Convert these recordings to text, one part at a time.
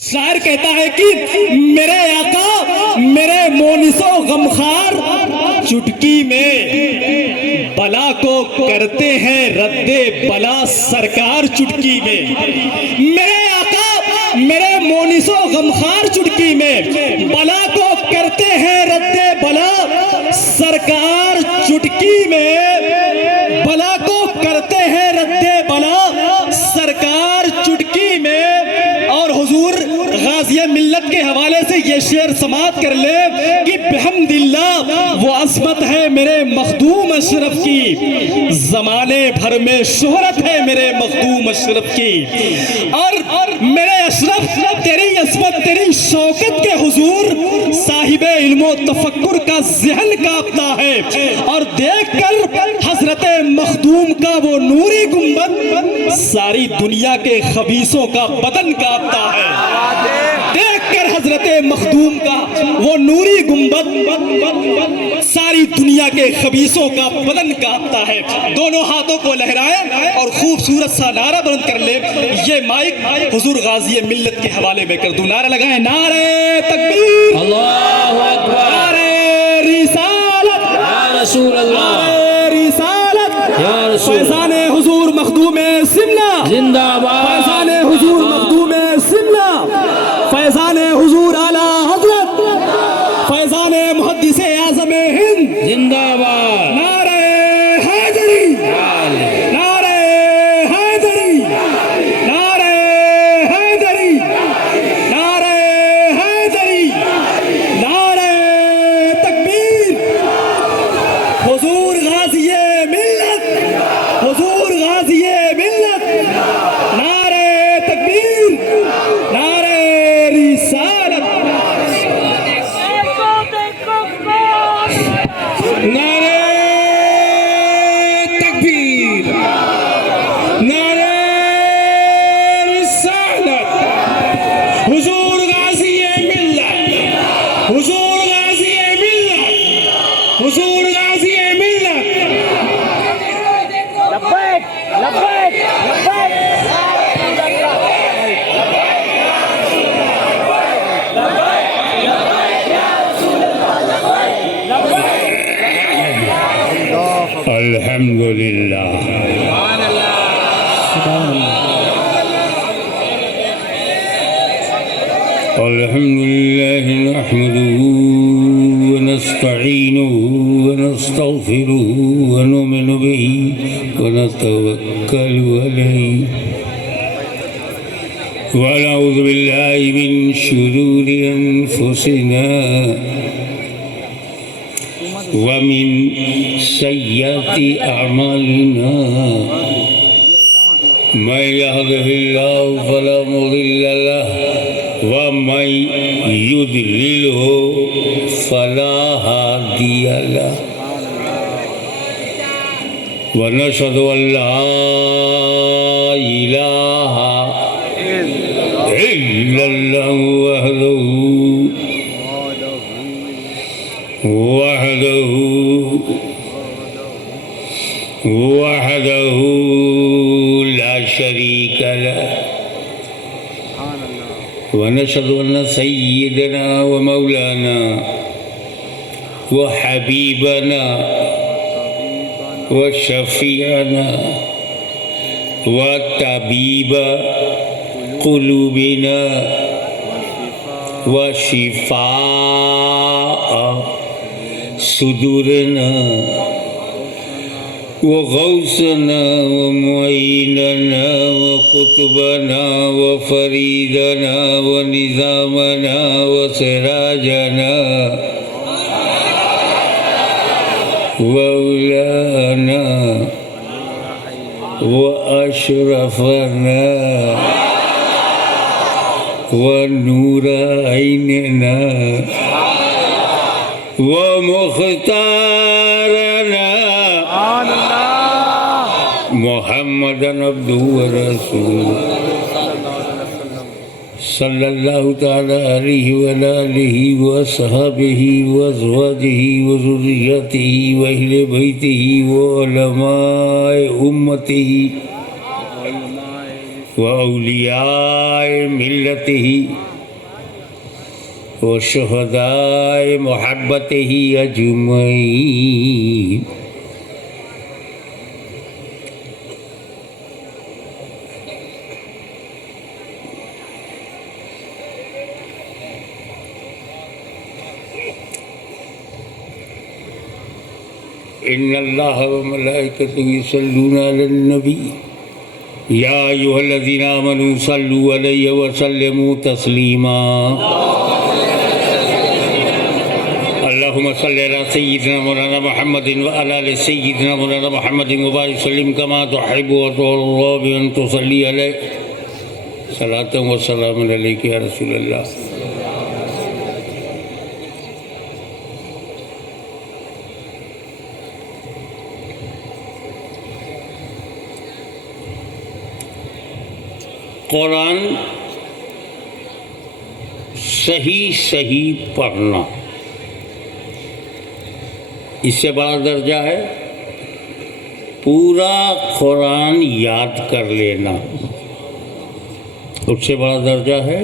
شاعر کہتا ہے کہ میرے آقا میرے مونس و غمخار چٹکی میں بلا کو کرتے ہیں رد بلا سرکار چٹکی میں. میرے آقا میرے مونس و غمخار چٹکی میں بلا کو کرتے ہیں رد بلا سرکار چٹکی میں. بلا کو کرتے ہیں رد بلا سرکار چٹکی میں. اور حضور غازی ملت کے حوالے سے یہ شعر سماعت کر لے کہ بحمد اللہ وہ عظمت ہے میرے مخدوم اشرف کی, زمانے بھر میں شہرت ہے میرے مخدوم اشرف کی. اور میرے اشرف تیری عظمت تیری شوکت کے حضور صاحب علم و تفکر کا ذہن کانپتا ہے. اور دیکھ کر حضرت مخدوم کا وہ نوری گنبد ساری دنیا کے خبیثوں کا بدن کانپتا ہے. دیکھ کر حضرت مخدوم کا وہ نوری گنبد ساری دنیا کے خبیثوں کا بدن کانپتا ہے. دونوں ہاتھوں کو لہرائیں اور خوبصورت سا نعرہ بلند کر لے. یہ مائک حضور غازی ملت کے حوالے میں کر دوں. نعرہ لگائیں, نعرہ تکبیر, اللہ اکبر, نعرہ رسالت, یا رسول اللہ, نعرہ رسالت, یا رسول اللہ, فیضان حضور مخدوم سمنا, زندہ باد, فیضان حضور مخدوم سمنا, فیضان حضور اعلیٰ حضرت, فیضان محدث اعظم ہند, زندہ باد, نعرہ حیدری, نعرہ حیدری, نعرہ حیدری, نعرہ حیدری, نعرہ تکبیر. حضور غازی ملت, حضور غازی ملت, نعرہ تکبیر, نعرہ رسالت, نعرہ تکبیر, نعرہ رسالت. حضور غازی ملت, حضور غازی ملت, حضور غازی ملت. لبیک لبیک لبیک. الحمدللہ. الحمد لله نحمده ونستعينه ونستغفره ونؤمن به ونتوكل عليه ونعوذ بالله من شرور أنفسنا ومن سيئات أعمالنا. من يهده الله فلا مضل له ومن يضلله فلا هادي له. ونشهد أن لا إله إلا الله وحده لا شريك له. ونشهد أن سيدنا ومولانا وحبيبنا وشفيعنا وطبيب قلوبنا وشفاء صدورنا وغوثنا ومعيننا وقطبنا وفريدنا ونظامنا وسراجنا وأولانا وأشرفنا ونور عيننا ومختارنا محمدا عبده ورسوله صلى الله تعالى عليه وعلى آله وصحبه وأزواجه وذريته وأهل بيته وعلماء أمته وأولیاء ملته وشهداء محبته أجمعين. إن الله وملائكته يصلون على النبي يا أيها الذين آمنوا صلوا عليه وسلموا تسليما. اللهم صل على سيدنا مولانا محمد وعلى آل سيدنا مولانا محمد وبارك وسلم كما تحب وترضى بأن تصلي عليه صلاة وسلام عليك يا رسول الله. قرآن صحیح پڑھنا، اس سے بڑا درجہ ہے پورا قرآن یاد کر لینا، اس سے بڑا درجہ ہے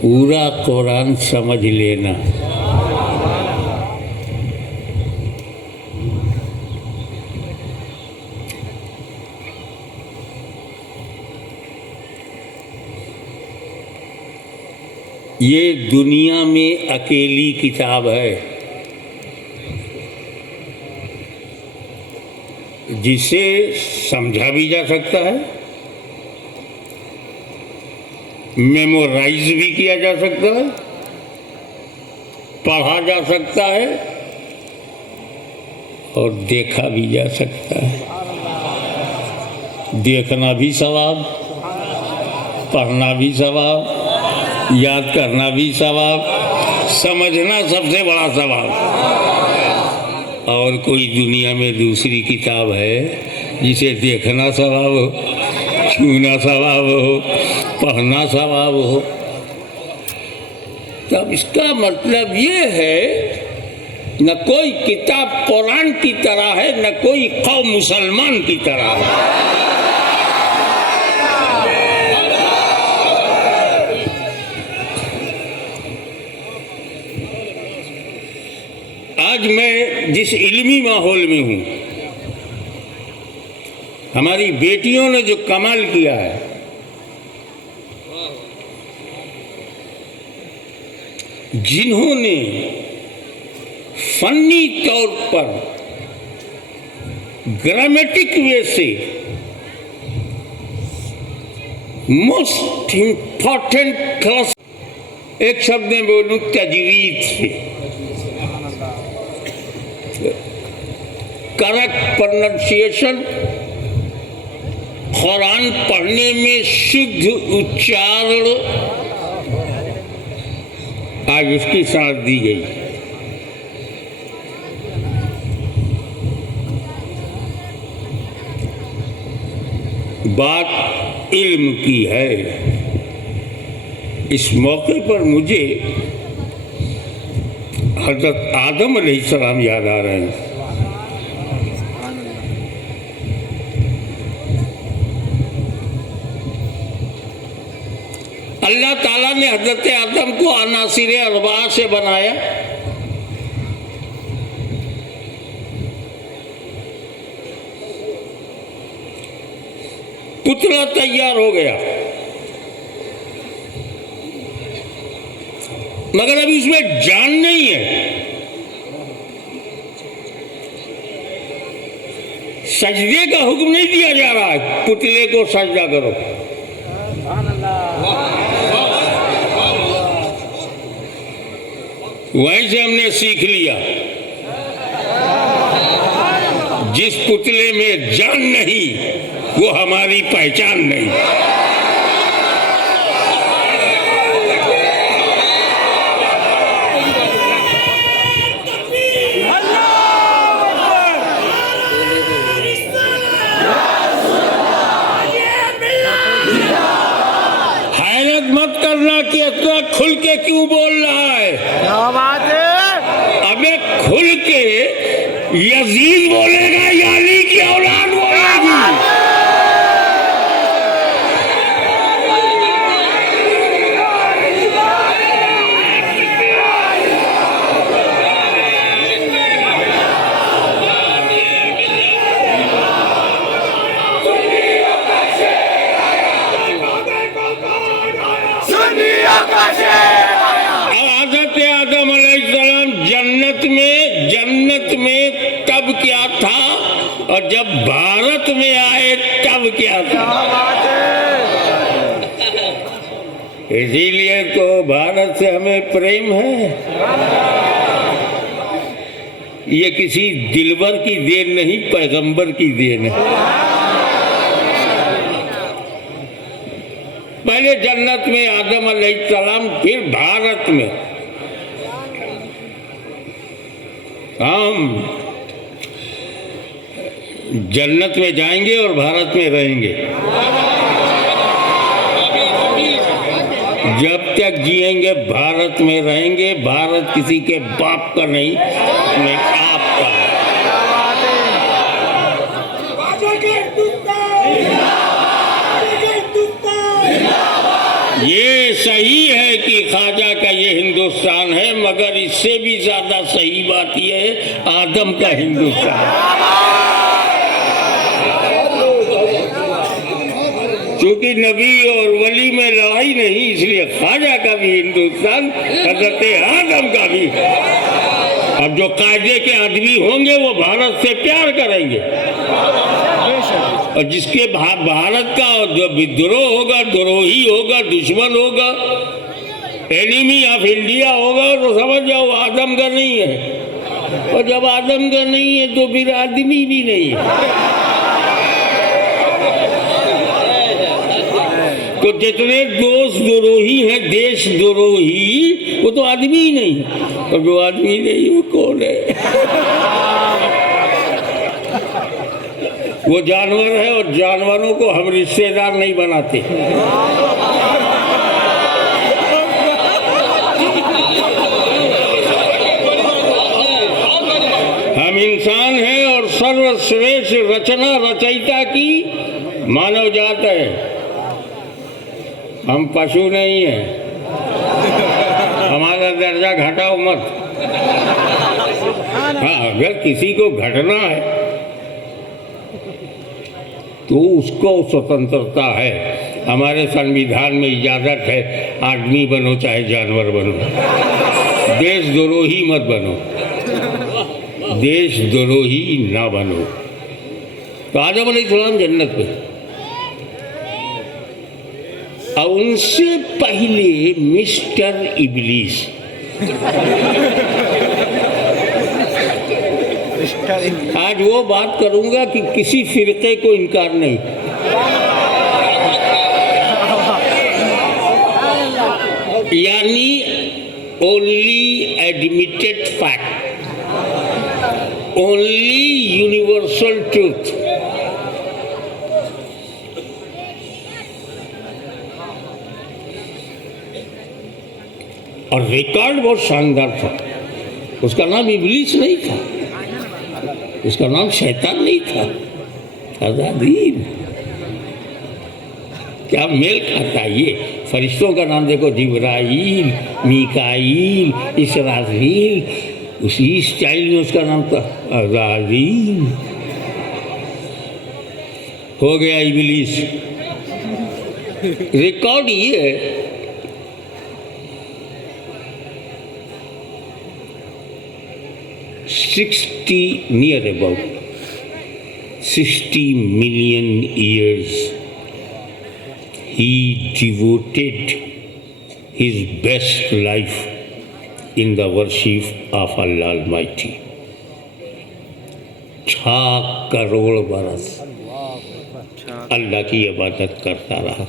پورا قرآن سمجھ لینا. یہ دنیا میں اکیلی کتاب ہے جسے سمجھا بھی جا سکتا ہے، میمورائز بھی کیا جا سکتا ہے، پڑھا جا سکتا ہے اور دیکھا بھی جا سکتا ہے. دیکھنا بھی ثواب، پڑھنا بھی ثواب، یاد کرنا بھی ثواب، سمجھنا سب سے بڑا ثواب. اور کوئی دنیا میں دوسری کتاب ہے جسے دیکھنا ثواب ہو، چھونا ثواب ہو، پڑھنا ثواب ہو؟ تب اس کا مطلب یہ ہے نہ کوئی کتاب قرآن کی طرح ہے، نہ کوئی قوم مسلمان کی طرح ہے. آج میں جس علمی ماحول میں ہوں، ہماری بیٹیوں نے جو کمال کیا ہے، جنہوں نے فنی طور پر گرامیٹک وے سے موسٹ امپورٹنٹ کلاس، ایک شبد میں بولوں تجوید سے، کریکٹ پروننسیشن، قرآن پڑھنے میں شدھ اچارن، آج اس کی ساتھ دی گئی. بات علم کی ہے. اس موقع پر مجھے حضرت آدم علیہ السلام یاد آ رہے ہیں. اللہ تعالیٰ نے حضرت آدم کو عناصر اربعہ سے بنایا. پتلا تیار ہو گیا، مگر ابھی اس میں جان نہیں ہے. سجدے کا حکم نہیں دیا جا رہا ہے پتلے کو سجدہ کرو. وہیں سے ہم نے سیکھ لیا جس پتلے میں جان نہیں وہ ہماری پہچان نہیں. حیرت مت کرنا کہ اتنا کھل کے کیوں بول رہا ہے. کیا بات ہے؟ ابے کھل کے یزید بولے گا یا علی کی اولاد بولے گی. حضرت آدم علیہ السلام جنت میں تب کیا تھا اور جب بھارت میں آئے تب کیا تھا؟ اسی لیے تو بھارت سے ہمیں پریم ہے. یہ کسی دلبر کی دین نہیں، پیغمبر کی دین ہے. پہلے جنت میں آدم علیہ السلام، پھر بھارت میں. ہم جنت میں جائیں گے اور بھارت میں رہیں گے. جب تک جئیں گے بھارت میں رہیں گے. بھارت کسی کے باپ کا نہیں، اپنے آپ کا. یہ صحیح ہے کہ خواجہ کا یہ ہندوستان ہے، مگر اس سے بھی زیادہ صحیح بات یہ ہے آدم کا ہندوستان. چونکہ نبی اور ولی میں لڑائی نہیں، اس لیے خواجہ کا بھی ہندوستان، حضرت آدم کا بھی. اب جو قاعدے کے آدمی ہوں گے وہ بھارت سے پیار کریں گے، اور جس کے بھارت کا جو بدروہ ہوگا، دروہی ہوگا، دشمن ہوگا، اینیمی آف انڈیا ہوگا، تو سمجھ جاؤ آدم کا نہیں ہے. اور جب آدم کا نہیں ہے تو پھر آدمی بھی نہیں ہے. تو جتنے دوست دروہی ہیں، دیش دروہی، وہ تو آدمی ہی نہیں. اور جو آدمی نہیں وہ کون ہے؟ وہ جانور ہے، اور جانوروں کو ہم رشتے دار نہیں بناتے. ہم انسان ہیں، اور سرو شریشٹھ رچنا رچیتا کی مانو جات ہے. ہم پشو نہیں ہیں. ہمارا درجہ گھٹاؤ مت. ہاں، اگر کسی کو گھٹنا ہے تو اس کو سوتنترتا ہے. ہمارے سنویدھان میں اجازت ہے آدمی بنو چاہے جانور بنو، دیش دروہی مت بنو، دیش دروہی نہ بنو. تو آدم علیہ السلام جنت میں، اور ان سے پہلے مسٹر ابلیس. آج وہ بات کروں گا کہ کسی فرقے کو انکار نہیں. یعنی only admitted fact, only universal truth. اور ریکارڈ بہت شاندار تھا. اس کا نام ابلیس نہیں تھا، اس کا نام شیطان نہیں تھا. عزازیل. کیا میل کھاتا یہ. فرشتوں کا نام دیکھو، جبرائیل، میکائیل، اسرافیل. اسی اسٹائل میں اس کا نام تھا عزازیل. ہو گیا ابلیس. ریکارڈ یہ ہے 60 million years he devoted his best life in the worship of Allah Almighty. 6 crore برس اللہ کی عبادت کرتا رہا.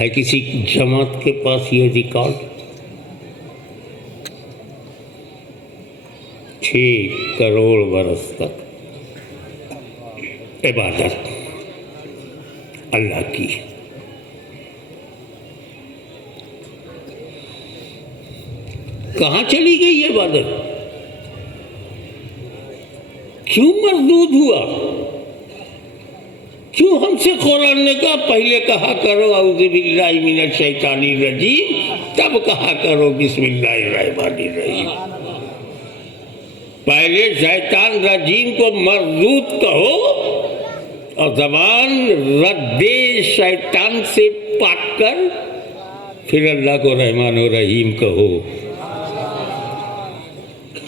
ہے کسی جماعت کے پاس یہ ریکارڈ؟ 6 کروڑ برس تک عبادت اللہ کی. کہاں چلی گئی یہ عبادت؟ کیوں مردود ہوا؟ کیوں ہم سے قرآن نے کہا پہلے کہا کرو اعوذ باللہ من الشیطان الرجیم، تب کہا کرو بسم اللہ الرحمن الرحیم؟ پہلے شیطان رجیم کو مردود کہو اور زبان رد شیطان سے پاک کر پھر اللہ کو رحمان و رحیم کہو۔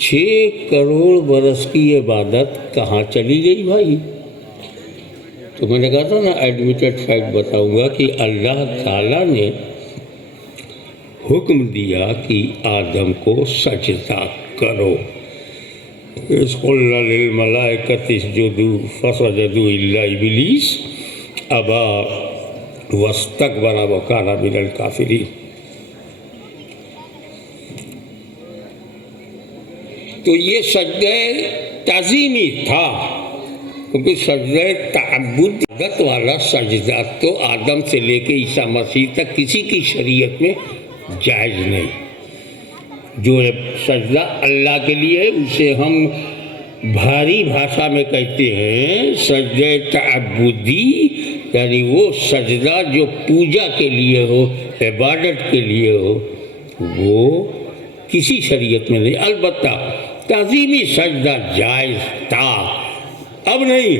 6 کروڑ برس کی عبادت کہاں چلی گئی بھائی؟ تو میں نے کہا تھا نا ایڈمیٹڈ فیکٹ بتاؤں گا کہ اللہ تعالیٰ نے حکم دیا کہ آدم کو سجدہ کرو۔ اذ قلنا للملائکۃ اسجدوا فسجدوا الا ابلیس ابا واستکبر وکان من الکافرین۔ تو یہ سجدہ تعظیمی تھا، کیونکہ سجدہ تعبدیت والا سجدہ تو آدم سے لے کے عیسیٰ مسیح تک کسی کی شریعت میں جائز نہیں۔ جو سجدہ اللہ کے لیے ہے اسے ہم بھاری بھاشا میں کہتے ہیں سجدہ تعبدی، یعنی وہ سجدہ جو پوجا کے لیے ہو، عبادت کے لیے ہو، وہ کسی شریعت میں نہیں۔ البتہ تعظیمی سجدہ جائز تھا، اب نہیں،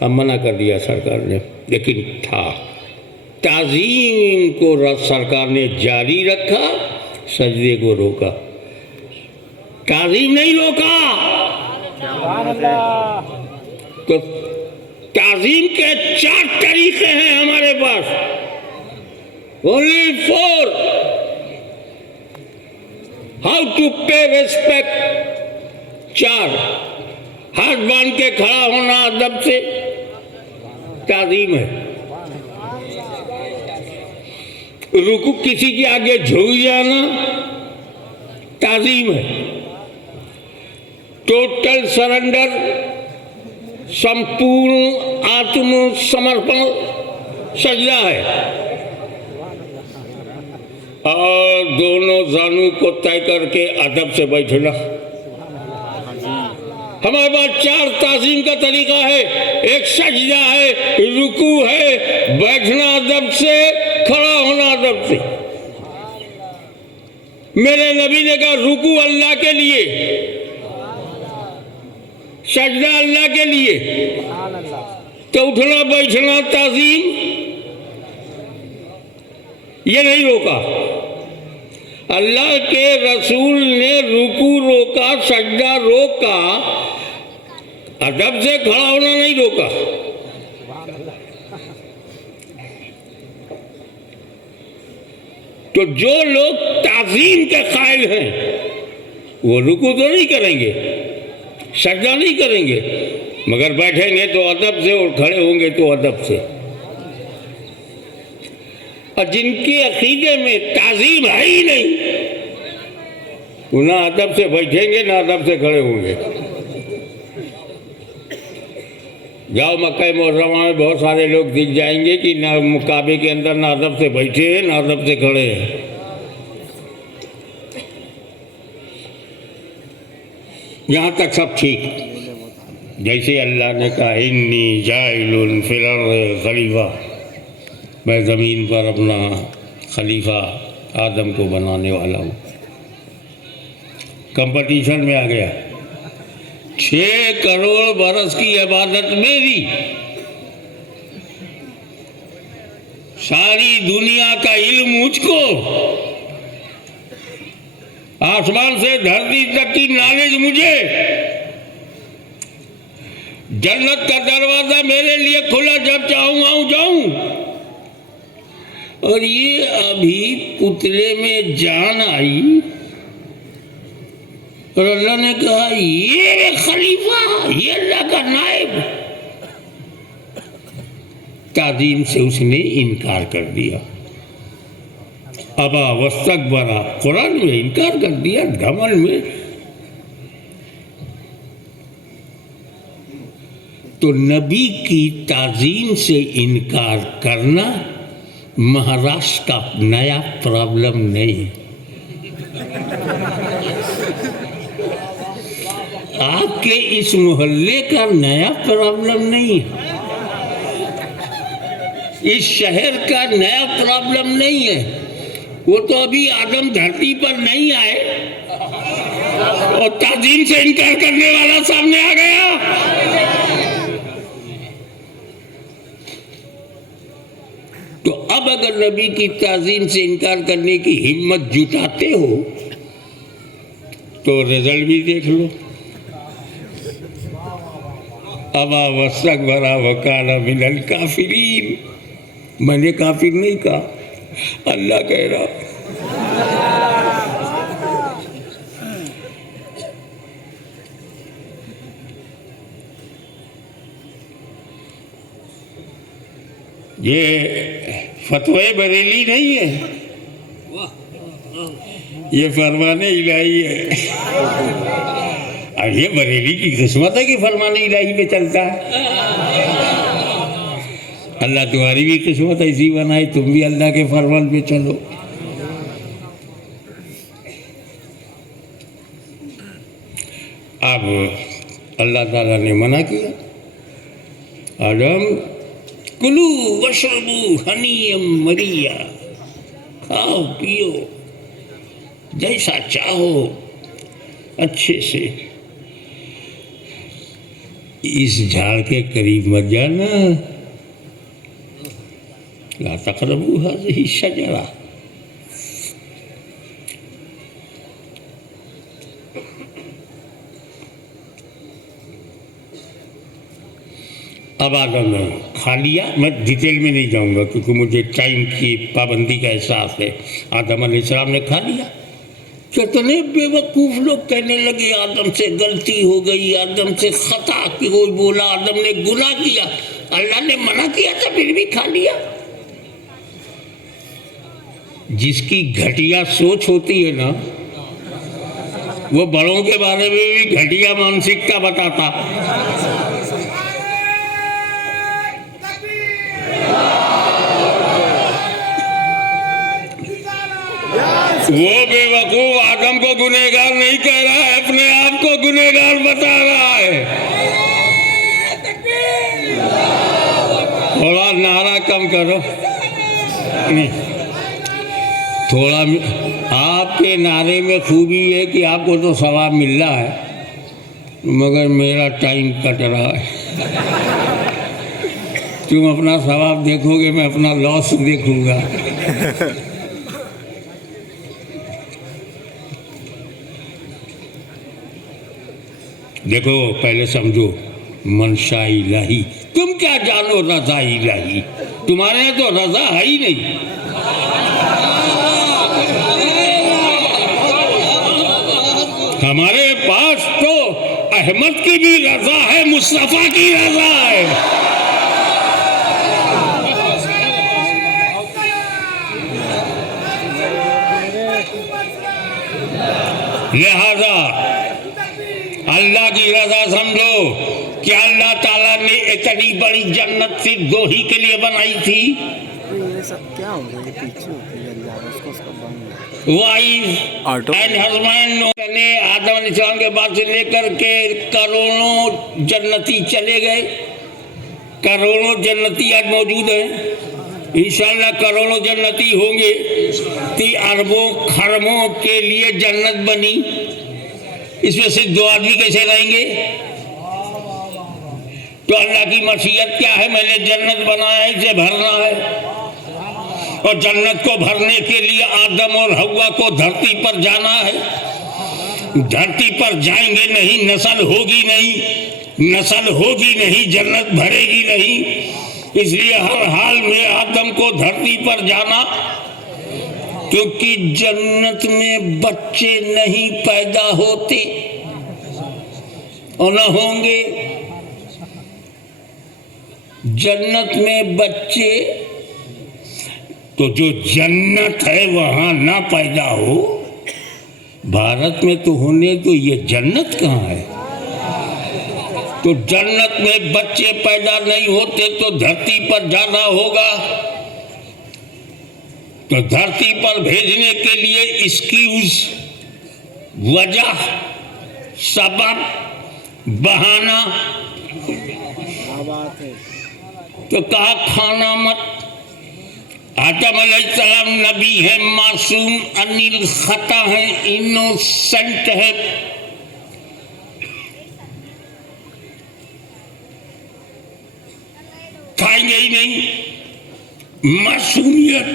اب منع کر دیا سرکار نے، لیکن تھا۔ تعظیم کو سرکار نے جاری رکھا، سجدے کو روکا، تعظیم نہیں روکا۔ سبحان اللہ۔ تو تعظیم کے 4 طریقے ہیں ہمارے پاس، only 4۔ How to pay respect 4۔ ہاتھ باندھ کے کھڑا ہونا ادب سے تعظیم ہے۔ رکوع کسی کے آگے جھک جانا تعظیم ہے۔ ٹوٹل سرنڈر، سمپورن آتم سمرپن سجدہ ہے۔ اور دونوں زانوں کو طے کر کے ادب سے بیٹھنا۔ ہمارے پاس 4 تعظیم کا طریقہ ہے، ایک سجدہ ہے، رکوع ہے، بیٹھنا ادب سے، کھڑا ہونا ادب سے۔ میرے نبی نے کہا رکوع اللہ کے لیے، سجدہ اللہ کے لیے، تو اٹھنا بیٹھنا تعظیم یہ نہیں روکا۔ اللہ کے رسول نے رکوع روکا، سجدہ روکا، ادب سے کھڑا ہونا نہیں روکا۔ تو جو لوگ تعظیم کے قائل ہیں وہ رکوع تو نہیں کریں گے، سجدہ نہیں کریں گے، مگر بیٹھیں گے تو ادب سے اور کھڑے ہوں گے تو ادب سے۔ اور جن کے عقیدے میں تعظیم ہے ہی نہیں، وہ نہ ادب سے بیٹھیں گے نہ ادب سے کھڑے ہوں گے۔ جاؤ مکہ معظمہ میں بہت سارے لوگ دکھ جائیں گے کہ نہ کعبے کے اندر نہ ادب سے بیٹھے ہیں نہ ادب سے کھڑے ہیں۔ یہاں تک سب ٹھیک، جیسے اللہ نے کہا انی جاعل فی الارض خلیفہ، میں زمین پر اپنا خلیفہ آدم کو بنانے والا ہوں۔ کمپٹیشن میں آ گیا، 6 کروڑ برس کی عبادت میری، ساری دنیا کا علم مجھ کو، آسمان سے دھرتی تک کی نالج مجھے، جنت کا دروازہ میرے لیے کھلا، جب چاہوں آؤں جاؤں۔ اور یہ ابھی پتلے میں جان آئی اور اللہ نے کہا یہ خلیفہ، یہ اللہ کا نائب۔ تعظیم سے اس نے انکار کر دیا، ابا واستکبر، قرآن میں انکار کر دیا، گھمنڈ میں۔ تو نبی کی تعظیم سے انکار کرنا مہاراشٹر کا نیا پرابلم نہیں، آپ کے اس محلے کا نیا پرابلم نہیں، اس شہر کا نیا پرابلم نہیں ہے۔ وہ تو ابھی آدم دھرتی پر نہیں آئے اور تعظیم سے انکار کرنے والا سامنے آ گیا۔ تو اب اگر نبی کی تعظیم سے انکار کرنے کی ہمت جٹاتے ہو تو رزلٹ بھی دیکھ لو. ابا واستکبر وکان من الکافرین. میں نے کافر نہیں کہا، اللہ کہہ رہا. یہ فتوی بریلی نہیں ہے، یہ فرمان الہی ہے. اب یہ بریلی کی قسمت ہے کہ فرمان الہی پہ چلتا ہے. اللہ تمہاری بھی قسمت ایسی بنائے، تم بھی اللہ کے فرمان پہ چلو. اب اللہ تعالیٰ نے منع کیا، آدم کلو وشربو ہنیم مریا، کھاؤ پیو جیسا چاہو اچھے سے، اس جھاڑ کے قریب مت جانا. لا تقربوا هذه الشجرة. اب آدم نے کھا لیا. میں ڈیٹیل میں نہیں جاؤں گا کیونکہ مجھے ٹائم کی پابندی کا احساس ہے. آدم علیہ السلام نے کھا لیا. کتنے بے وقوف لوگ کہنے لگے آدم سے غلطی ہو گئی، آدم سے خطا کی کوئی بولا، آدم نے گناہ کیا. اللہ نے منع کیا تھا پھر بھی کھا لیا. جس کی گھٹیا سوچ ہوتی ہے نا، وہ بڑوں کے بارے میں بھی گھٹیا مانسکتا بتاتا. وہ بے وقوف آدم کو گنہگار نہیں کہہ رہا ہے، اپنے آپ کو گنہگار بتا رہا ہے. تھوڑا نعرہ کم کرو. تھوڑا آپ کے نعرے میں خوبی ہے کہ آپ کو تو ثواب مل رہا ہے مگر میرا ٹائم کٹ رہا ہے. تم اپنا ثواب دیکھو گے، میں اپنا لاس دیکھوں گا. دیکھو پہلے سمجھو منشا الہی. تم کیا جانو رضا الہی؟ تمہارے یہاں تو رضا ہے ہی نہیں. ہمارے پاس تو احمد کی بھی رضا ہے، مصطفیٰ کی رضا ہے. لہذا اللہ کی رضا سمجھو کہ اللہ تعالیٰ نے اتنی بڑی جنت صرف دو ہی کے لیے بنائی تھی. یہ سب کیا ہو گیا پیچھے ہوتی ہے یار، اس کو وائف اینڈ ہسبینڈ نے آدم علیہ السلام کے بعد سے لے کر کے کروڑوں جنتی چلے گئے. کروڑوں جنتی آج موجود ہیں، انشاءاللہ کروڑوں جنتی ہوں گے. 30 اربوں خربوں کے لیے جنت بنی، اس میں صرف 2 آدمی کیسے رہیں گے؟ تو اللہ کی مشیت کیا ہے؟ میں نے جنت بنایا ہے، اسے بھرنا ہے. اور جنت کو بھرنے کے لیے آدم اور حوا کو دھرتی پر جانا ہے. دھرتی پر جائیں گے نہیں، نسل ہوگی نہیں، نسل ہوگی نہیں، جنت بھرے گی نہیں. اس لیے ہر حال میں آدم کو دھرتی پر جانا، کیونکہ جنت میں بچے نہیں پیدا ہوتے اور نہ ہوں گے. جنت میں بچے تو جو جنت ہے وہاں نہ پیدا ہو. بھارت میں تو ہونے تو یہ جنت کہاں ہے؟ تو جنت میں بچے پیدا نہیں ہوتے تو دھرتی پر جانا ہوگا. تو دھرتی پر بھیجنے کے لیے ایکسکیوز، وجہ، سبب، بہانہ. تو کہا کھانا مت. آدم علیہ السلام نبی ہے، معصوم انل خطا ہے، انوسنٹ ہے. کھائیں گے ہی نہیں. معصومیت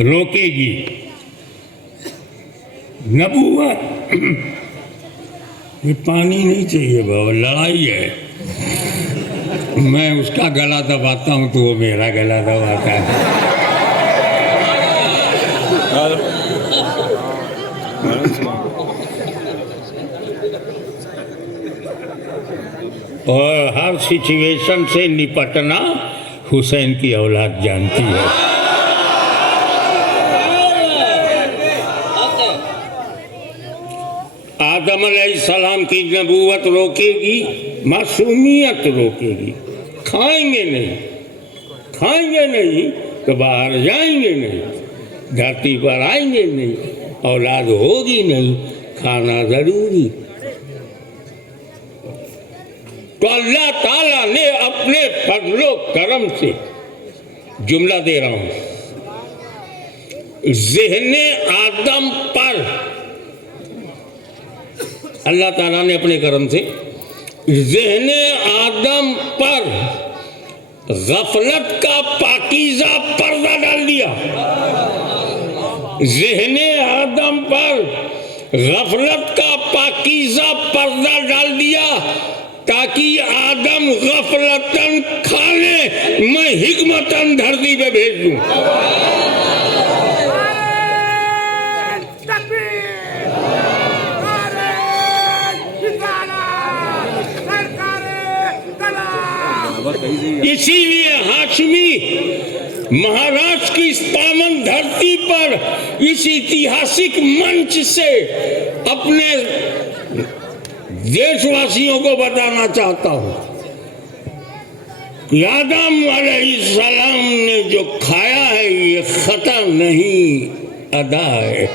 روکے گی، نبوت یہ پانی نہیں چاہیے بابا، لڑائی ہے، میں اس کا گلا دباتا ہوں تو وہ میرا گلا دباتا ہے۔ اور ہر سچویشن سے نپٹنا حسین کی اولاد جانتی ہے۔ آدم علیہ السلام کی نبوت روکے گی، معصومیت روکے گی، کھائیں گے نہیں تو باہر جائیں گے نہیں، دھرتی پر آئیں گے نہیں، اولاد ہوگی نہیں، کھانا ضروری۔ تو اللہ تعالیٰ نے اپنے فضل و کرم سے، جملہ دے رہا ہوں، ذہن آدم پر اللہ تعالیٰ نے اپنے کرم سے ذہن آدم پر غفلت کا پاکیزہ پردہ ڈال دیا، ذہن آدم پر غفلت کا پاکیزہ پردہ ڈال دیا تاکہ آدم غفلتاً کھا لے، میں حکمتاً دھرتی پہ بھیج دوں۔ اسی لیے ہاشمی مہاراشٹر کی اس پامن دھرتی پر اس ایتہاسک منچ سے اپنے دیش واسیوں کو بتانا چاہتا ہوں کہ آدم علیہ السلام نے جو کھایا ہے یہ خطا نہیں، ادا ہے،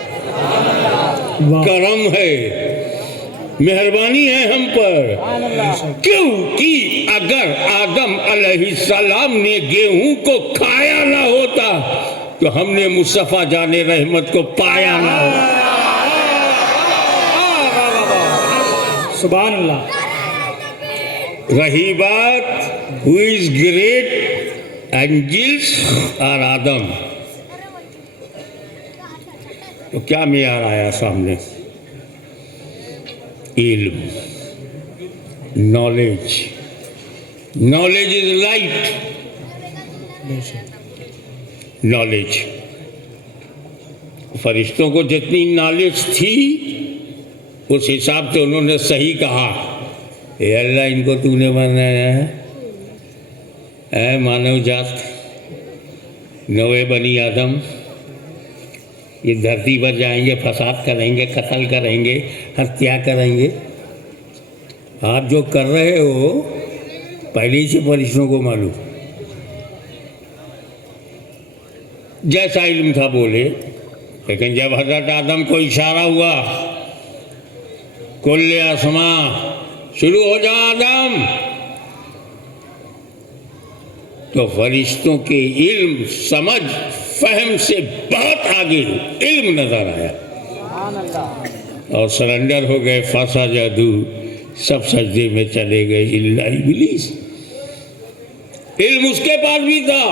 کرم ہے، مہربانی ہے ہم پر، کیونکہ اگر آدم علیہ السلام نے گیہوں کو کھایا نہ ہوتا تو ہم نے مصطفیٰ جان رحمت کو پایا نہ ہوتا۔ سبحان اللہ۔ رہی بات who is great, angels اور آدم، تو کیا معیار آیا سامنے؟ علم، knowledge. Knowledge is light, knowledge. فرشتوں کو جتنی نالج تھی اس حساب سے انہوں نے صحیح کہا، اے اللہ ان کو تو نے بنایا ہے، اے مانو جات، نوے بنی آدم، یہ دھرتی پر جائیں گے، فساد کریں گے، قتل کریں گے، ہتیا کریں گے۔ آپ جو کر رہے ہو پہلے ہی سے فرشتوں کو معلوم، جیسا علم تھا بولے، لیکن جب حضرت آدم کو اشارہ ہوا کل اسما شروع ہو جا آدم، تو فرشتوں کے علم، سمجھ، فہم سے بہت آگے علم نظر آیا اور سرنڈر ہو گئے، فسجدوا، سب سجدے میں چلے گئے الا ابلیس۔ علم اس کے پاس بھی تھا،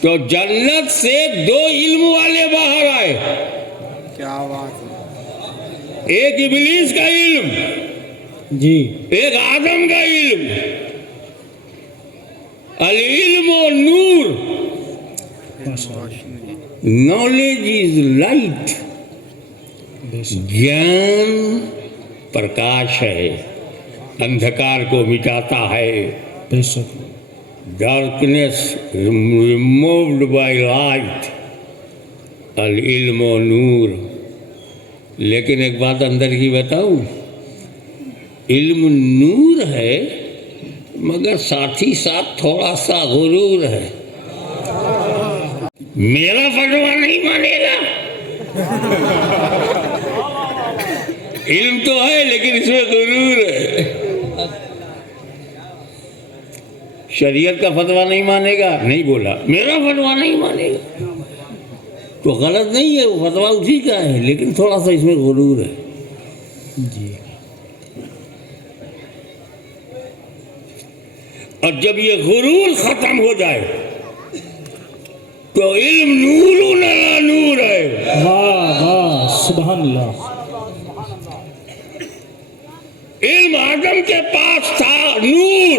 تو جنت سے دو علم والے باہر آئے، کیا بات ہے، ایک ابلیس کا علم جی، ایک آدم کا علم۔ العلم و نور، نالج از لائٹ، جان پرکاش ہے، اندھکار کو مٹاتا ہے، ڈارکنیس ریمووڈ بائی لائٹ، العلم و نور۔ لیکن ایک بات اندر کی بتاؤں، علم نور ہے مگر ساتھ ہی ساتھ تھوڑا سا غرور ہے، میرا فتویٰ نہیں مانے گا۔ علم تو ہے لیکن اس میں غرور ہے، شریعت کا فتویٰ نہیں مانے گا، نہیں بولا میرا فتویٰ نہیں مانے گا، تو غلط نہیں ہے، وہ فتویٰ اسی کا ہے لیکن تھوڑا سا اس میں غرور ہے۔ اور جب یہ غرور ختم ہو جائے تو علم نور علی نور ہے. واہ واہ سبحان اللہ. علم آدم کے پاس تھا نور،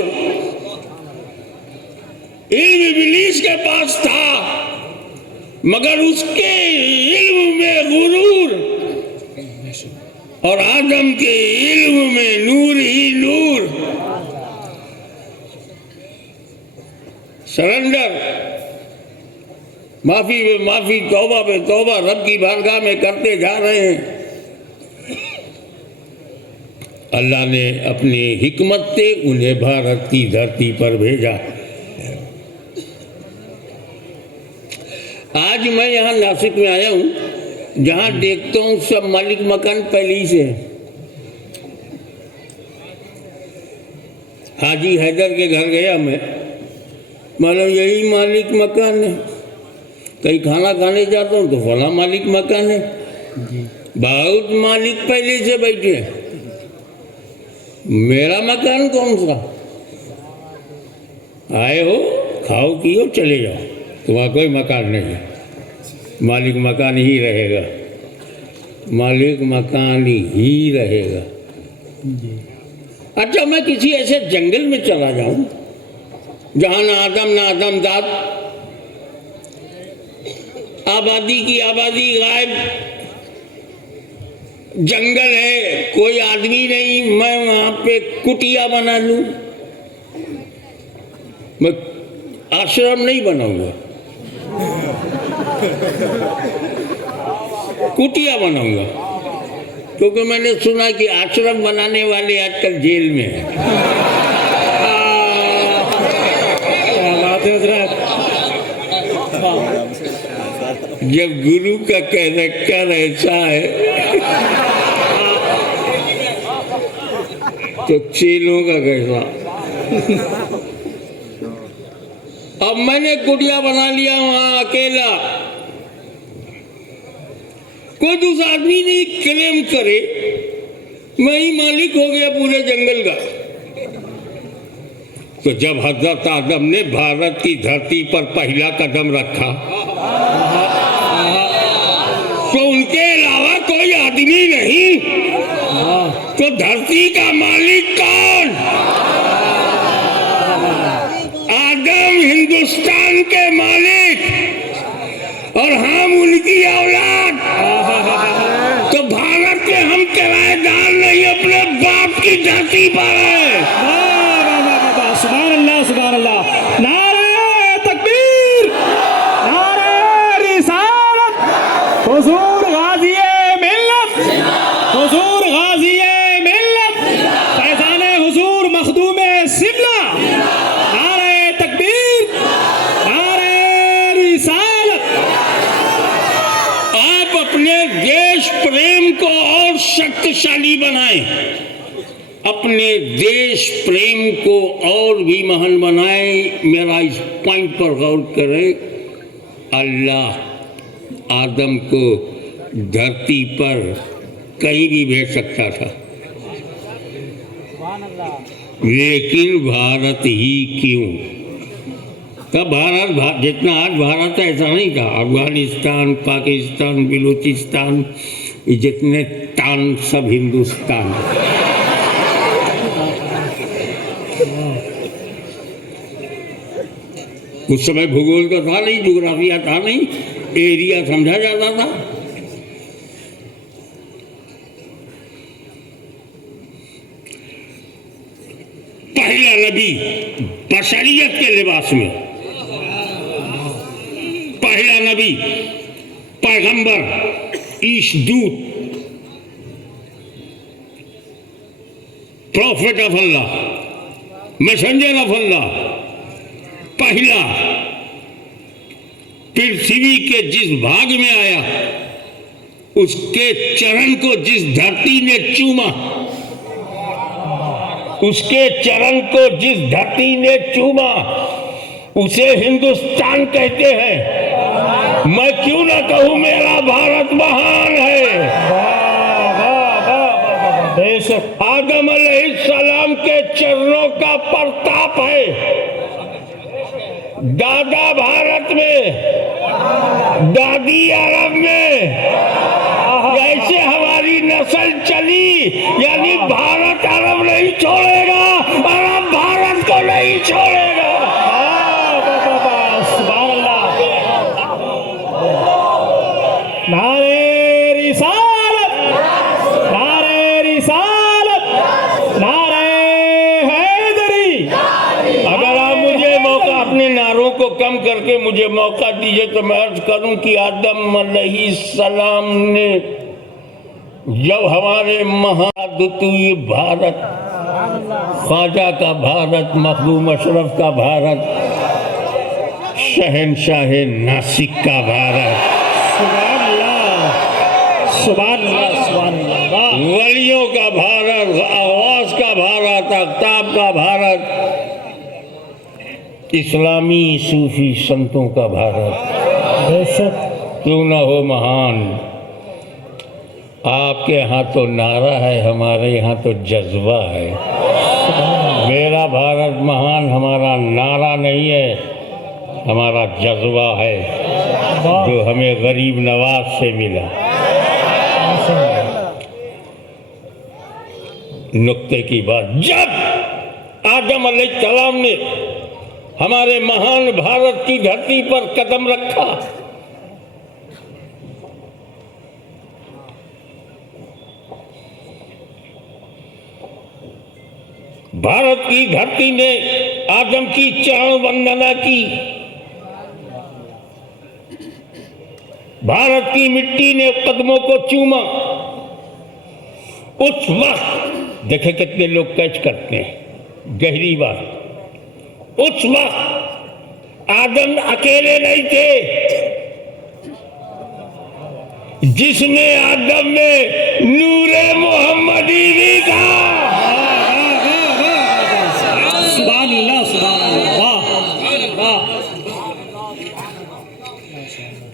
علم ابلیس کے پاس تھا، مگر اس کے علم میں غرور اور آدم کے علم میں نور ہی نور. سرنڈر، معافی میں معافی، توبہ پہ توبہ رب کی بارگاہ میں کرتے جا رہے ہیں. اللہ نے اپنی حکمت سے انہیں بھارت کی دھرتی پر بھیجا. آج میں یہاں ناسک میں آیا ہوں، جہاں دیکھتا ہوں سب مالک مکان پہلے ہی سے. حاجی حیدر کے گھر گیا میں، معلوم یہی مالک مکان ہے. کہیں کھانا کھانے جاتا ہوں تو فلاں مالک مکان ہے. بہت مالک پہلے سے بیٹھے ہیں. میرا مکان کون سا؟ آئے ہو، کھاؤ پیو چلے جاؤ، تمہارا کوئی مکان نہیں ہے. مالک مکان ہی رہے گا، مالک مکان ہی رہے گا. اچھا میں کسی ایسے جنگل میں چلا جاؤں جہاں نہ آدم نہ آدم داد، آبادی کی آبادی غائب، جنگل ہے، کوئی آدمی نہیں، میں وہاں پہ کٹیا بنا لوں. میں آشرم نہیں بناؤں گا، کٹیا بناؤں گا، کیونکہ میں نے سنا کہ آشرم بنانے والے آج کل جیل میں ہیں. جب گرو کا کیریکٹر ایسا ہے تو چیلوں کا کیسا. اب میں نے کٹیا بنا لیا وہاں اکیلا، کوئی دوسرا آدمی نہیں کلیم کرے، میں ہی مالک ہو گیا پورے جنگل کا. تو جب حضرت آدم نے بھارت کی دھرتی پر پہلا قدم رکھا تو ان کے علاوہ کوئی آدمی نہیں، تو دھرتی کا مالک کون؟ آدم ہندوستان کے مالک اور ہم ان کی اولاد. تو بھارت کے ہم کرایہ دار نہیں، اپنے باپ کی دھرتی پر ہے. سبحان اللہ سبحان اللہ. نعرہ تکبیر، نعرہ رسالت، حضور غازی ملت، حضور غازی ملت، فیضان حضور مخدوم سبلہ. نعرہ تکبیر، نعرہ رسالت. آپ اپنے دیش پریم کو اور شکتشالی بنائیں، اپنے دیش پریم کو اور بھی مہان بنائیں. میرا اس پوائنٹ پر غور کریں. اللہ آدم کو دھرتی پر کہیں بھی بھیج سکتا تھا، لیکن بھارت ہی کیوں؟ تب بھارت جتنا آج بھارت ایسا نہیں تھا. افغانستان، پاکستان، بلوچستان، جتنے تان سب ہندوستان. اس سمے بھگول کا تھا نہیں، جغرافیہ تھا نہیں، ایریا سمجھا جاتا تھا. پہلا نبی بشریت کے لباس میں، پہلا نبی، پیغمبر، عیشدوت، prophet of Allah, messenger of Allah. پہلا پرتھوی کے جس بھاگ میں آیا، اس کے چرن کو جس دھرتی نے چوما، اس کے چرن کو جس دھرتی نے چوما، اسے ہندوستان کہتے ہیں. میں کیوں نہ کہوں میرا بھارت مہان ہے. آدم علیہ السلام کے چرنوں کا پرتاپ ہے. دادا بھارت میں، دادی عرب میں، ایسے ہماری نسل چلی، یعنی بھارت عرب نہیں چھوڑے گا، عرب بھارت کو نہیں چھوڑے گا۔ سبحان اللہ۔ نعرہ رسالت، نعرہ رسالت، نعرہ حیدری۔ اگر آپ مجھے موقع، اپنے نعروں کو کم کر کے مجھے موقع دیجئے تو میں عرض کروں کہ آدم علیہ السلام نے جب ہمارے مہادتوی بھارت، خواجہ کا بھارت، محبوب اشرف کا بھارت، شہنشاہ ناسک کا بھارت، سبحان اللہ، سبحان اللہ، سبحان اللہ، ولیوں کا بھارت، آواز کا بھارت، اقطاب کا بھارت، اسلامی صوفی سنتوں کا بھارت، بے شک کیوں نہ ہو مہان۔ آپ کے ہاں تو نعرہ ہے، ہمارے یہاں تو جذبہ ہے۔ میرا بھارت مہان ہمارا نعرہ نہیں ہے، ہمارا جذبہ ہے جو ہمیں غریب نواز سے ملا۔ نقطے کی بات، جب آدم علیہ السلام نے ہمارے مہان بھارت کی دھرتی پر قدم رکھا، بھارت کی دھرتی نے آدم کی چرن وندنا کی، بھارت کی مٹی نے قدموں کو چوما۔ اس وقت دیکھیں کتنے لوگ کیچ کرتے ہیں گہری بات، اس وقت آدم اکیلے نہیں تھے، جس نے آدم میں نور محمدی بھی تھا۔ سبحان اللہ، سبحان اللہ، واہ واہ۔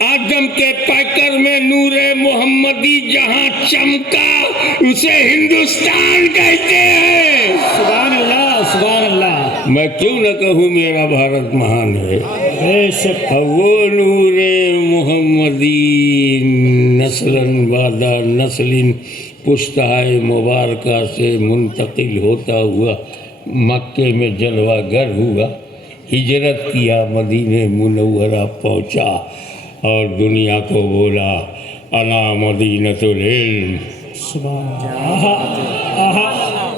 آدم کے پیکر میں نور محمدی جہاں چمکا اسے ہندوستان کہتے ہیں۔ سبحان اللہ، سبحان اللہ، میں کیوں نہ کہوں میرا بھارت مہان ہے۔ بے شک وہ نور محمدی نسلاً بعد نسل پشتہائے مبارکہ سے منتقل ہوتا ہوا مکے میں جلوہ گر ہوا، ہجرت کیا، مدینہ منورہ پہنچا اور دنیا کو بولا انا مدینۃ العلم سبحان اللہ،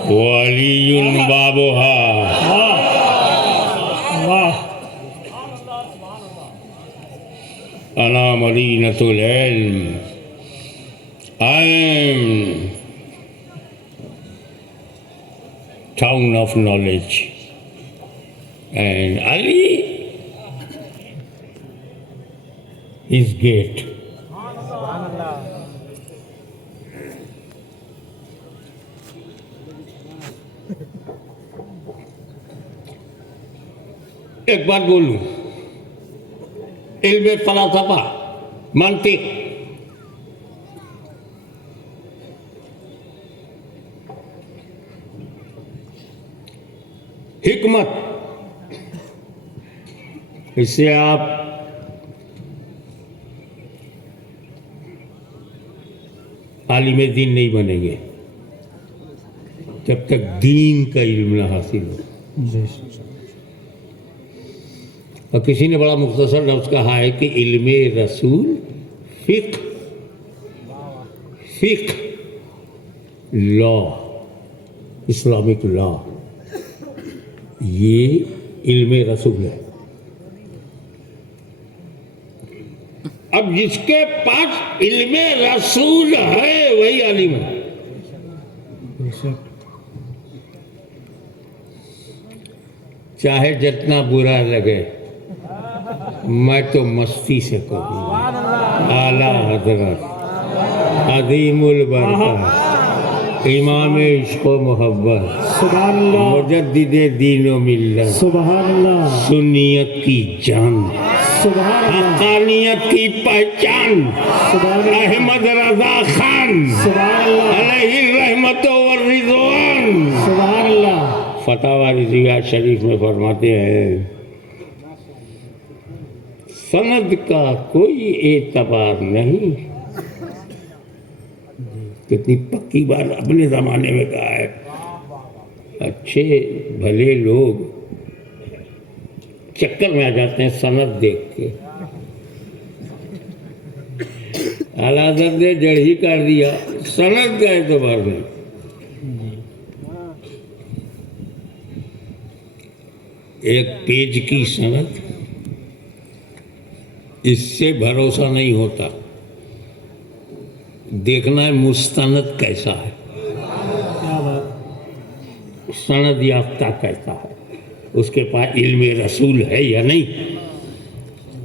وعلی بابها۔ واہ، انا مدینۃ العلم، I am town of knowledge, and Ali is gate. ایک بات بولوں، علم فلسفہ، منطق، حکمت، اس سے آپ عالم دین نہیں بنیں گے جب تک دین کا علم نہ حاصل ہو۔ اور کسی نے بڑا مختصر لفظ کہا ہے کہ علم رسول فقہ لا، اسلامک لا، یہ علم رسول ہے۔ اب جس کے پاس علم رسول ہے وہی عالم ہے۔ چاہے جتنا برا لگے، میں تو مستی سے کہوں اعلیٰ حضرت عظیم البرکت امام عشق و محبت سبحان اللہ، مجدد دین و ملت سبحان اللہ، سنیت کی جان، سبحان اللہ، حقانیت کی پہچان، سبحان اللہ، احمد رضا خان سبحان اللہ، علیہ الرحمت والرضوان سبحان اللہ، فتاوی رضویہ شریف میں فرماتے ہیں سند کا کوئی اعتبار نہیں. کتنی پکی بات اپنے زمانے میں کہا ہے. اچھے بھلے لوگ چکر میں آ جاتے ہیں سند دیکھ کے. اعلیٰ حضرت نے جڑ ہی کر دیا, سند کا اعتبار نہیں. ایک پیج کی سند, اس سے بھروسہ نہیں ہوتا. دیکھنا ہے مستند کیسا ہے, سند یافتہ کیسا ہے, اس کے پاس علم رسول ہے یا نہیں.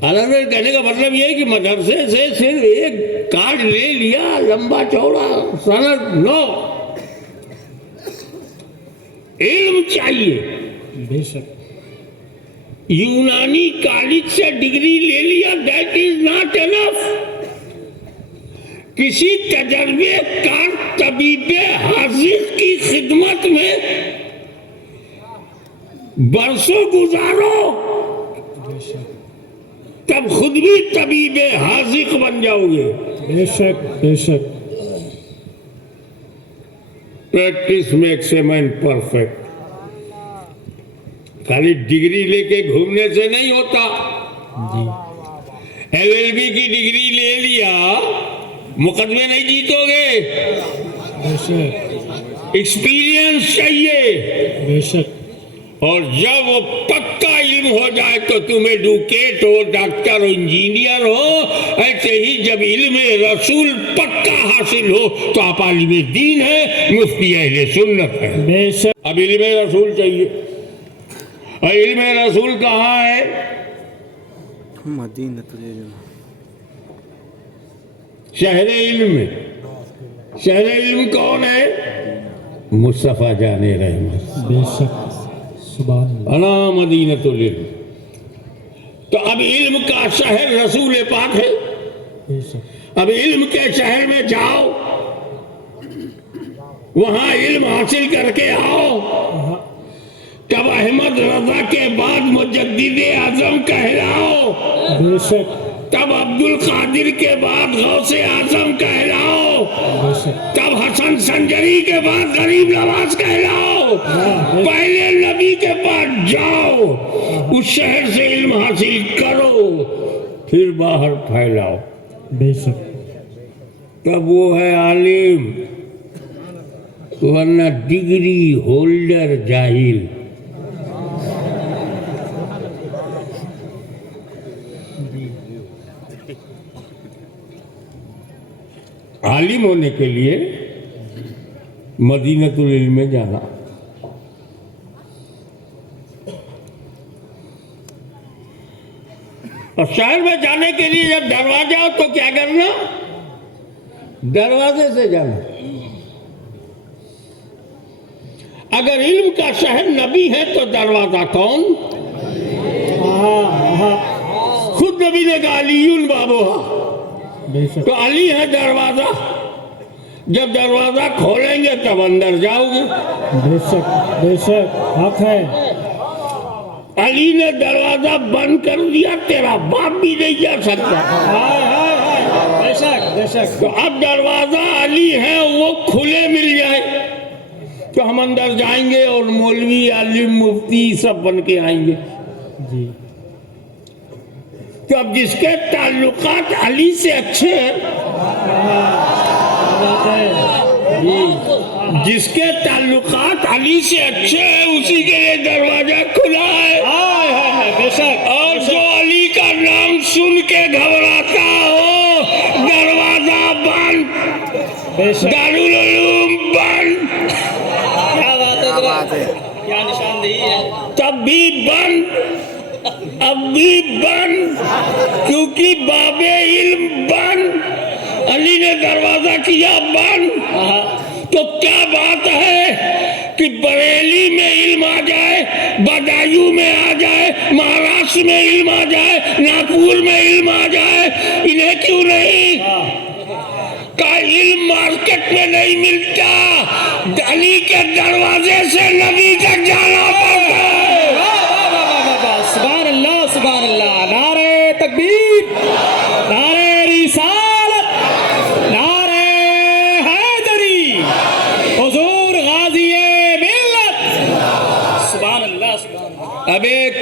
حضرت کہنے کا مطلب یہ ہے کہ مدرسے سے صرف ایک کارڈ لے لیا لمبا چوڑا, سند نو, علم چاہیے. بے شک. یونانی کالج سے ڈگری لے لیا, دیٹ از ناٹ انف. کسی تجربے کار طبیب حاذق کی خدمت میں برسوں گزارو, تب خود بھی طبیب حاذق بن جاؤ گے. بے شک بے شک. Practice makes a man perfect. خالی ڈگری لے کے گھومنے سے نہیں ہوتا. LLB کی ڈگری لے لیا, مقدمے نہیں جیتو گے. بے شک. ایکسپیرینس چاہیے. بے شک. اور جب وہ پکا علم ہو جائے تو تم ایڈوکیٹ ہو, ڈاکٹر ہو, انجینئر ہو. ایسے ہی جب علم رسول پکا حاصل ہو تو آپ عالم دین ہے, مفتی اہل سنت ہے. بے شک. اب علم رسول چاہیے. اور علم رسول کہاں ہے؟ مدینۃ العلم. شہر علم میں. شہر علم کون ہے؟ مصطفیٰ جان رحمت. بے شک. سبحان اللہ. انا مدینۃ العلم. تو اب علم کا شہر رسول پاک ہے. بے شک. اب علم کے شہر میں جاؤ, وہاں علم حاصل کر کے آؤ. تب احمد رضا کے بعد مجدد اعظم کہلاؤ. بے شک. تب عبد القادر کے بعد غوث اعظم کہلاؤ. بے شک. تب حسن سنجری کے بعد غریب نواز کہلاؤ. پہلے نبی کے پاس جاؤ, اس شہر سے علم حاصل کرو, پھر باہر پھیلاؤ. بے شک. تب وہ ہے عالم, ورنہ ڈگری ہولڈر جاہل. عالم ہونے کے لیے مدینۃ العلم میں جانا. اور شہر میں جانے کے لیے جب دروازہ ہو تو کیا کرنا؟ دروازے سے جانا. اگر علم کا شہر نبی ہے تو دروازہ کون؟ خود نبی نے کہا علی بابوہا, تو علی ہے دروازہ. جب دروازہ کھولیں گے تب اندر جاؤ گے. بے شک. بے شک. حق ہے. علی نے دروازہ بند کر دیا, تیرا باپ بھی نہیں جا سکتا. بے شک. بے شک. تو اب دروازہ علی ہے, وہ کھلے مل جائے تو ہم اندر جائیں گے اور مولوی, عالم, مفتی سب بن کے آئیں گے. جی. تو اب جس کے تعلقات علی سے اچھے ہیں, جس کے تعلقات علی سے اچھے ہیں, اسی کے لیے دروازہ کھلا ہے. بے شک. اور جو علی کا نام سن کے گھبراتا ہو, دروازہ بند. بے شک. دارالعلوم بند. کیا بات ہے. کیا نشاندہی ہے. تب بھی بند, اب بھی بند, کیونکہ باب علم بند. علی نے دروازہ کیا بند. تو کیا بات ہے کہ بریلی میں علم آ جائے, بدایو میں آ جائے, مہاراشٹر میں علم آ جائے, ناگپور میں علم آ جائے, انہیں کیوں نہیں؟ کا علم مارکیٹ میں نہیں ملتا, علی کے دروازے سے نبی تک جانا پڑتا ہے. سبحان اللہ. سبحان اللہ. نعرہ تکبیر. اب ایک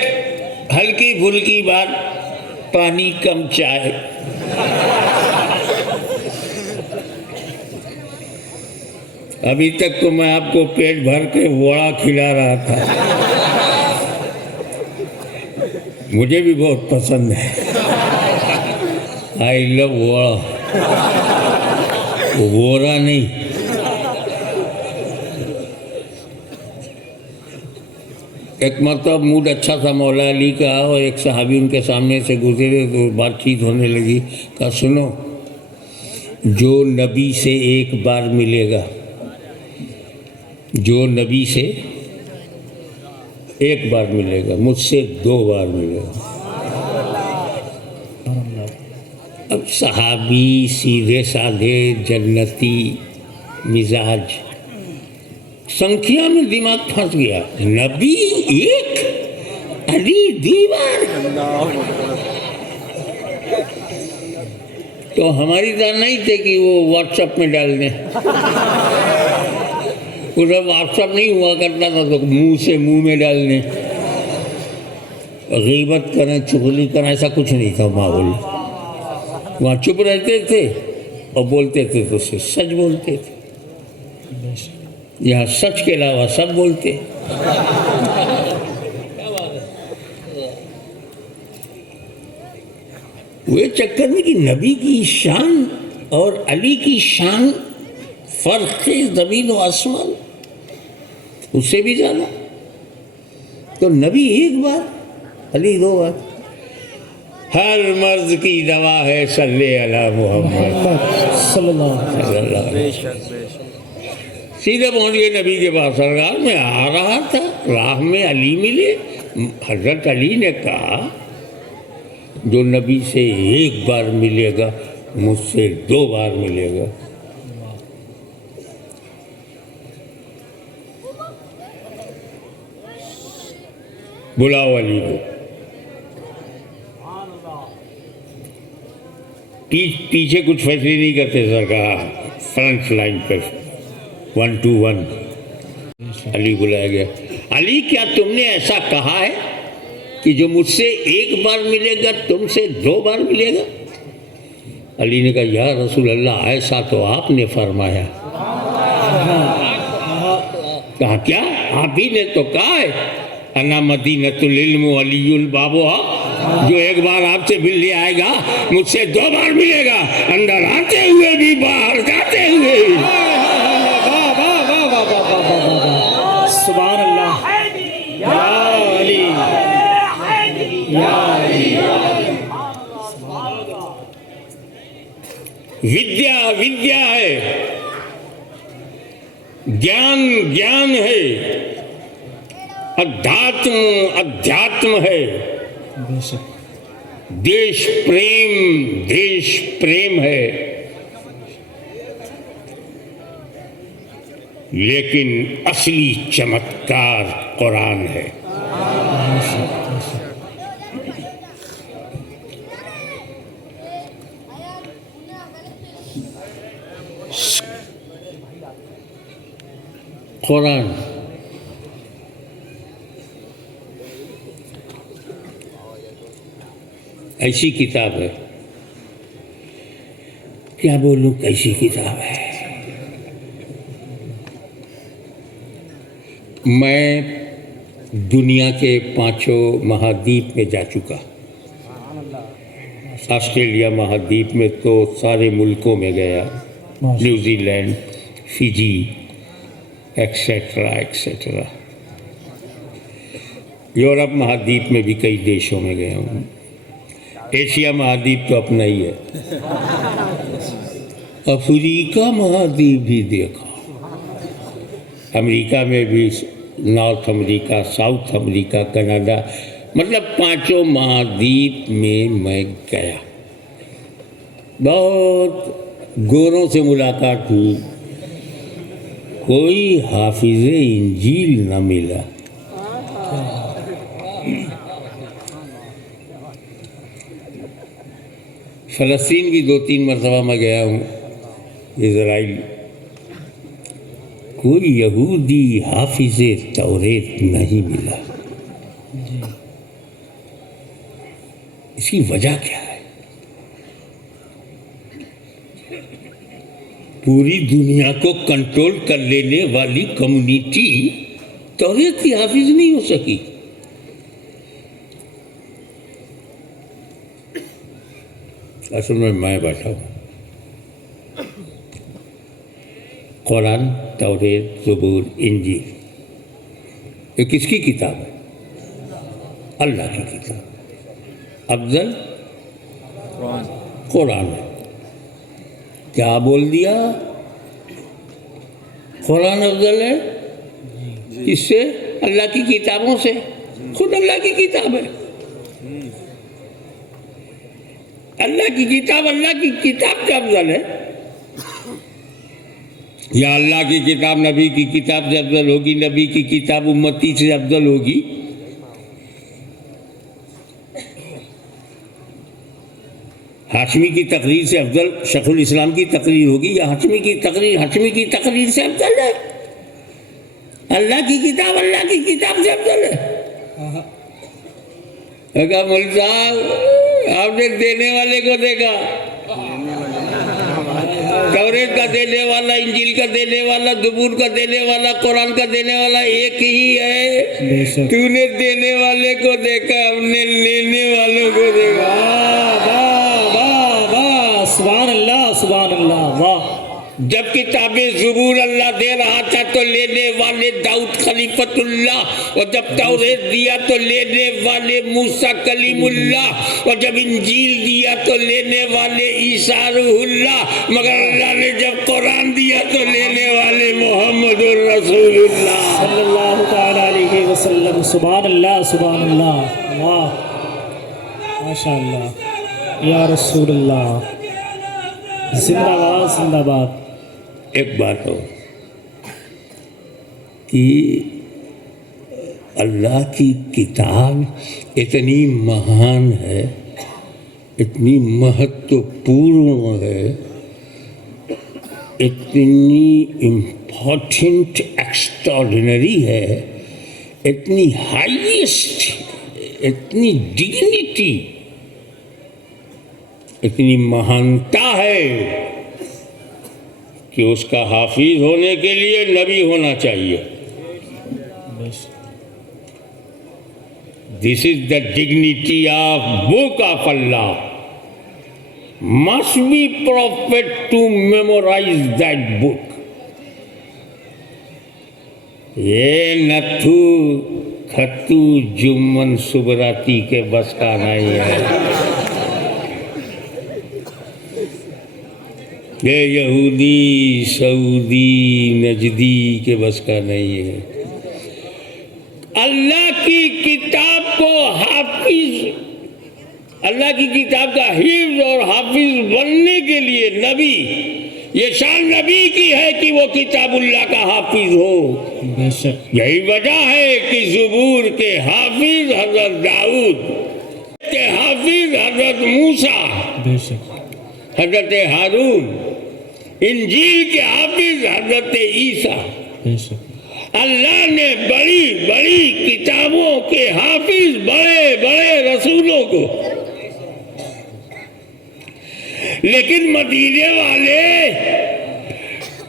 ہلکی پھلکی بات، پانی کم چائے. ابھی تک تو میں آپ کو پیٹ بھر کے وڑا کھلا رہا تھا، مجھے بھی بہت پسند ہے. آئی لو وڑا، وڑا نہیں. ایک مرتبہ موڈ اچھا تھا مولا علی کا، اور ایک صحابی ان کے سامنے سے گزرے تو بات چیت ہونے لگی. کہا سنو، جو نبی سے ایک بار ملے گا، جو نبی سے ایک بار ملے گا، مجھ سے 2 بار ملے گا. اب صحابی سیدھے سادھے جنتی مزاج، سنکھیا میں دماغ پھنس گیا. نبی ایک، علی 2 بار. تو ہماری طرح نہیں تھے کہ وہ واٹس ایپ میں ڈال دیں. ادھر واٹس ایپ نہیں ہوا کرتا تھا تو منہ سے منہ میں ڈال دیں. غیبت کریں، چغلی کریں، ایسا کچھ نہیں تھا ماحول. وہاں چپ رہتے تھے اور بولتے تھے تو سچ بولتے تھے. یہاں سچ کے علاوہ سب بولتے. وہ چکر میں کہ نبی کی شان اور علی کی شان فرق ہے زمین و آسمان، اس سے بھی زیادہ. تو نبی 1 بار، علی 2 بار. ہر مرض کی دوا ہے صلی علی محمد صلی اللہ علیہ وسلم. سیدھے پہنچ گئے نبی کے پاس. سرکار میں آ رہا تھا، راہ میں علی ملے. حضرت علی نے کہا جو نبی سے 1 بار ملے گا، مجھ سے 2 بار ملے گا. بلاؤ علی کو. پیچھے کچھ فیصلے نہیں کرتے سرکار، فرنٹ لائن پر 1 to 1. علی بلایا گیا. علی کیا تم نے ایسا کہا ہے کہ جو مجھ سے 1 بار ملے گا تم سے 2 بار ملے گا؟ علی نے کہا یا رسول اللہ ایسا تو آپ نے فرمایا. کہا کیا؟ آپ ہی نے تو کہا ہے انا مدینۃ العلم وعلی البابها. جو 1 بار آپ سے ملنے آئے گا مجھ سے 2 بار ملے گا، اندر آتے ہوئے بھی باہر جاتے ہوئے بھی. سبحان اللہ. یا علی یا علی. ودیا ودیا ہے، گیان گیان ہے، ادھیاتم ادھیاتم ہے، دیش پریم ہے. لیکن اصلی چمتکار قرآن ہے. قرآن ایسی کتاب ہے، کیا بولوں کیسی کتاب ہے. میں دنیا کے 5 مہادیپ میں جا چکا. آسٹریلیا مہادیپ میں تو سارے ملکوں میں گیا، New Zealand, Fiji etcetera etcetera. Europe مہادیپ میں بھی کئی دیشوں میں گیا ہوں. ایشیا مہادیپ تو اپنا ہی ہے. افریقہ مہادیپ بھی دیکھا. امریکہ میں بھی، نارتھ امریکہ، ساؤتھ امریکہ، کینیڈا، مطلب 5 مہادیپ میں گیا. بہت گوروں سے ملاقات ہوئی، کوئی حافظ انجیل نہ ملا. فلسطین بھی 2-3 مرتبہ میں گیا ہوں، اسرائیل. کوئی یہودی حافظ توریت نہیں ملا. اس کی وجہ کیا ہے؟ پوری دنیا کو کنٹرول کر لینے والی کمیونٹی توریت کی حافظ نہیں ہو سکی. اصل میں بیٹھا ہوں. قرآن، توریت، زبور، انجیل، یہ کس کی کتاب ہے؟ اللہ کی کتاب. افضل قرآن ہے. کیا بول دیا؟ قرآن افضل ہے. اس سے اللہ کی کتابوں سے. خود اللہ کی کتاب ہے. اللہ کی کتاب سے افضل ہے. یا اللہ کی کتاب نبی کی کتاب سے افضل ہوگی؟ نبی کی کتاب امتی سے افضل ہوگی؟ ہاشمی کی تقریر سے افضل شیخ الاسلام کی تقریر ہوگی یا ہاشمی کی تقریر سے افضل ہے؟ اللہ کی کتاب سے افضل ہے. کہا مولوی صاحب آپ نے دینے والے کو دیکھا، توریت کا دینے والا، انجیل کا دینے والا، زبور کا دینے والا، قرآن کا دینے والا ایک ہی ہے. تو نے دینے والے کو دیکھا، ہم نے لینے والوں کو دیکھا. سبحان اللہ، سبحان اللہ. واہ. جب کتاب زبور اللہ دے رہا تھا تو لینے والے داؤد خلیفۃ اللہ، اور جب توریت دیا تو لینے والے موسیٰ کلیم اللہ، اور جب انجیل دیا تو لینے والے عیسیٰ روح اللہ، مگر اللہ نے جب قرآن دیا تو لینے والے محمد الرسول اللہ صلی اللہ تعالی علیہ وسلم. سبحان اللہ، سبحان اللہ. واہ، ماشاء اللہ یا رسول اللہ. زندہ باد، زندہ باد. ایک بات ہو کہ اللہ کی کتاب اتنی مہان ہے، اتنی مہتوپورن ہے، اتنی امپورٹنٹ، ایکسٹراڈنری ہے، اتنی ہائیسٹ، اتنی ڈگنیٹی، اتنی مہانتا ہے کہ اس کا حافظ ہونے کے لیے نبی ہونا چاہیے. This is the dignity of book of Allah. Must be prophet to memorize that book. یہ نتھو کھتو جمن سبراتی کے بس کا نہیں ہے. یہ یہودی سعودی نجدی کے بس کا نہیں ہے. اللہ کی کتاب کو حافظ، اللہ کی کتاب کا حفظ اور حافظ بننے کے لیے نبی، یہ شان نبی کی ہے کہ وہ کتاب اللہ کا حافظ ہو. یہی وجہ ہے کہ زبور کے حافظ حضرت داؤد، کے حافظ حضرت موسیٰ، حضرت ہارون، انجیل کے حافظ حضرت عیسیٰ. اللہ نے بڑی بڑی کتابوں کے حافظ بڑے بڑے رسولوں کو، لیکن مدینے والے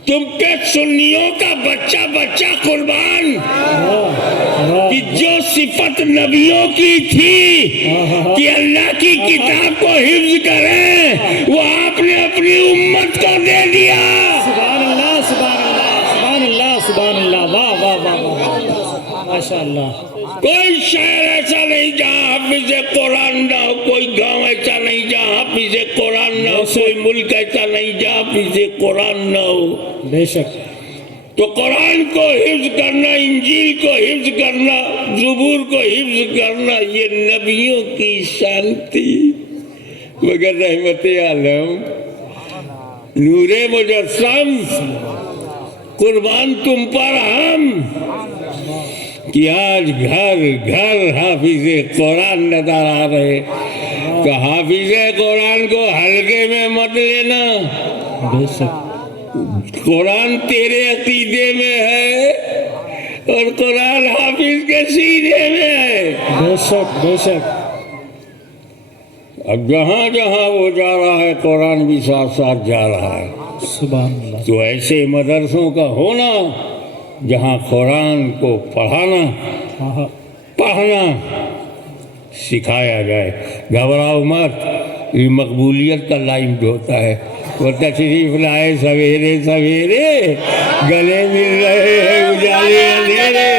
تم پہ سنیوں کا بچہ بچہ قربان، کہ جو صفت نبیوں کی تھی کہ اللہ کی کتاب کو حفظ کریں، وہ آپ نے اپنی امت کو دے دیا. سبحان اللہ، سبحان اللہ، سبحان اللہ، سبحان اللہ. واہ واہ واہ واہ، ماشاء اللہ. کوئی شہر ایسا نہیں جہاں حافظ قرآن نہ ہو، کوئی گاؤں ایسا نہیں جہاں حافظ قرآن نہ ہو، کوئی ملک ایسا نہیں جہاں حافظ قرآن نہ ہو. بے شک. تو قرآن کو حفظ کرنا، انجیل کو حفظ کرنا، زبور کو حفظ کرنا، یہ نبیوں کی شان تھی. مگر رحمت عالم نور مجسم قربان تم پر ہم، کہ آج گھر گھر حافظ قرآن نظر آ رہے. تو حافظ قرآن کو ہلکے میں مت لینا. بے شک. قرآن تیرے عقیدے میں ہے اور قرآن حافظ کے سینے میں ہے. بے شک، بے شک. اب جہاں جہاں وہ جا رہا ہے قرآن بھی ساتھ ساتھ جا رہا ہے. سبحان اللہ. تو ایسے مدرسوں کا ہونا جہاں قرآن کو پڑھانا پڑھنا سکھایا جائے. گھبراؤ مت، یہ مقبولیت کا لائن بھی ہوتا ہے. وہ تشریف لائے سویرے سویرے، گلے مل رہے ہیں اجالے اندھیرے.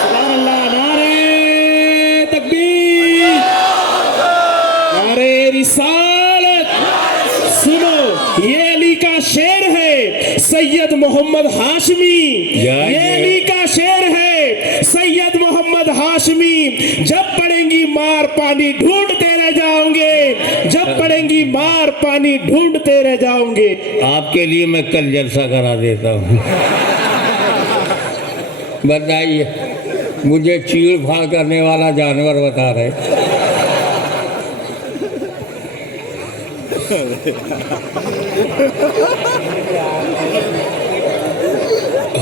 سبحان اللہ. نعرہ تکبیر، نعرہ رسالت. سنو، یہ علی کا شعر ہے سید محمد ہاشمی. یہ علی کا شعر ہے سید محمد ہاشمی. جب پڑیں گی مار پانی ڈھونڈتے رہ جاؤں گے، جب پڑیں گی مار پانی ڈھونڈتے رہ جاؤں گے. آپ کے لیے میں کل جلسہ کرا دیتا ہوں. بتائیے، مجھے چیڑ پھاڑ کرنے والا جانور بتا رہے.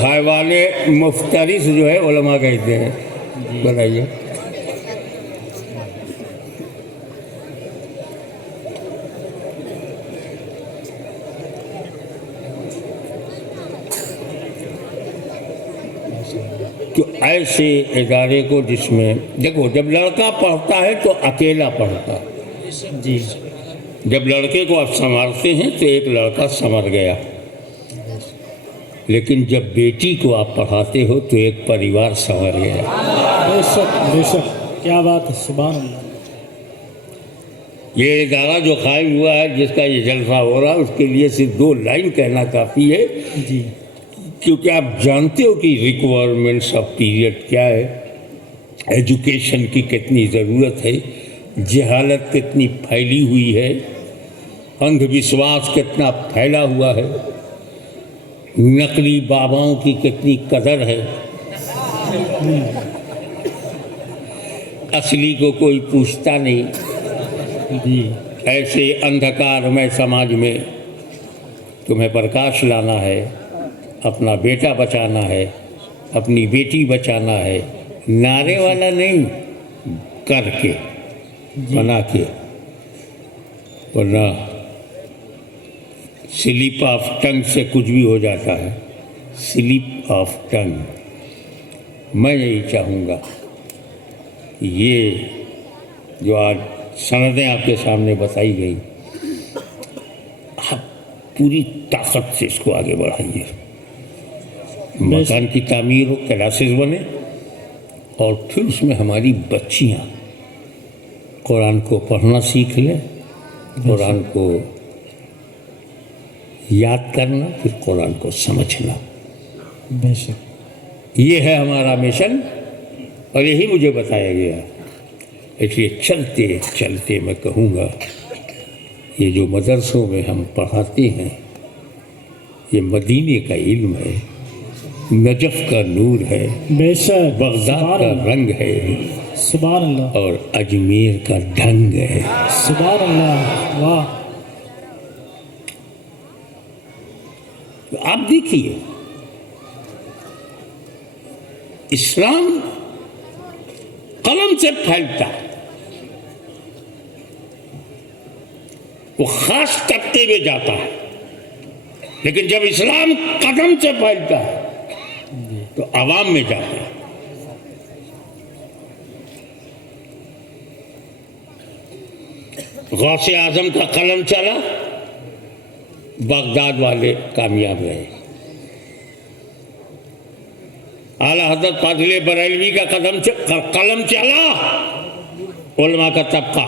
حیوان مفترس جو ہے علماء کہتے ہیں. بتائیے. تو ایسے ادارے کو جس میں دیکھو، جب لڑکا پڑھتا ہے تو اکیلا پڑھتا ہے. جی. جب لڑکے کو آپ سنوارتے ہیں تو ایک لڑکا سنور گیا. لیکن جب بیٹی کو آپ پڑھاتے ہو تو ایک پریوار سنور گیا. بے شک بے شک، کیا بات ہے. سبحان اللہ. یہ ادارہ جو قائم ہوا ہے، جس کا یہ جلسہ ہو رہا ہے، اس کے لیے صرف 2 لائن کہنا کافی ہے. جی. کیونکہ آپ جانتے ہو کہ ریکوائرمنٹس آف پیریڈ کیا ہے، ایجوکیشن کی کتنی ضرورت ہے، جہالت کتنی پھیلی ہوئی ہے، اندھ وشواس کتنا پھیلا ہوا ہے، نقلی باباؤں کی کتنی قدر ہے، اصلی کو کوئی پوچھتا نہیں. جی. ایسے اندھکار میں سماج میں تمہیں پرکاش لانا ہے، اپنا بیٹا بچانا ہے، اپنی بیٹی بچانا ہے. نعرے والا نہیں، کر کے بنا کے. ورنہ سلپ آف ٹنگ سے کچھ بھی ہو جاتا ہے. Slip of tongue. میں یہی چاہوں گا کہ یہ جو آج سندیں آپ کے سامنے بتائی گئی، آپ پوری طاقت سے اس کو آگے بڑھائیے. مکان کی تعمیر ہو، کلاسز بنے، اور پھر اس میں ہماری بچیاں قرآن کو پڑھنا سیکھ لیں، قرآن کو یاد کرنا، پھر قرآن کو سمجھنا. بے شک. یہ ہے ہمارا مشن، اور یہی مجھے بتایا گیا. اس لیے چلتے چلتے میں کہوں گا، یہ جو مدرسوں میں ہم پڑھاتے ہیں، یہ مدینے کا علم ہے، نجف کا نور ہے، بے شک. بغداد کا رنگ ہے، سبحان اللہ. اور اجمیر کا ڈھنگ ہے. سبحان اللہ. واہ. آپ دیکھیے، اسلام قلم سے پھیلتا ہے، وہ خاص طبقے میں جاتا ہے. لیکن جب اسلام قدم سے پھیلتا ہے تو عوام میں جاتا ہے. غوث اعظم کا قلم چلا، بغداد والے کامیاب رہے. اعلیٰ حضرت فاضل بریلوی کا قلم چلا، علماء کا طبقہ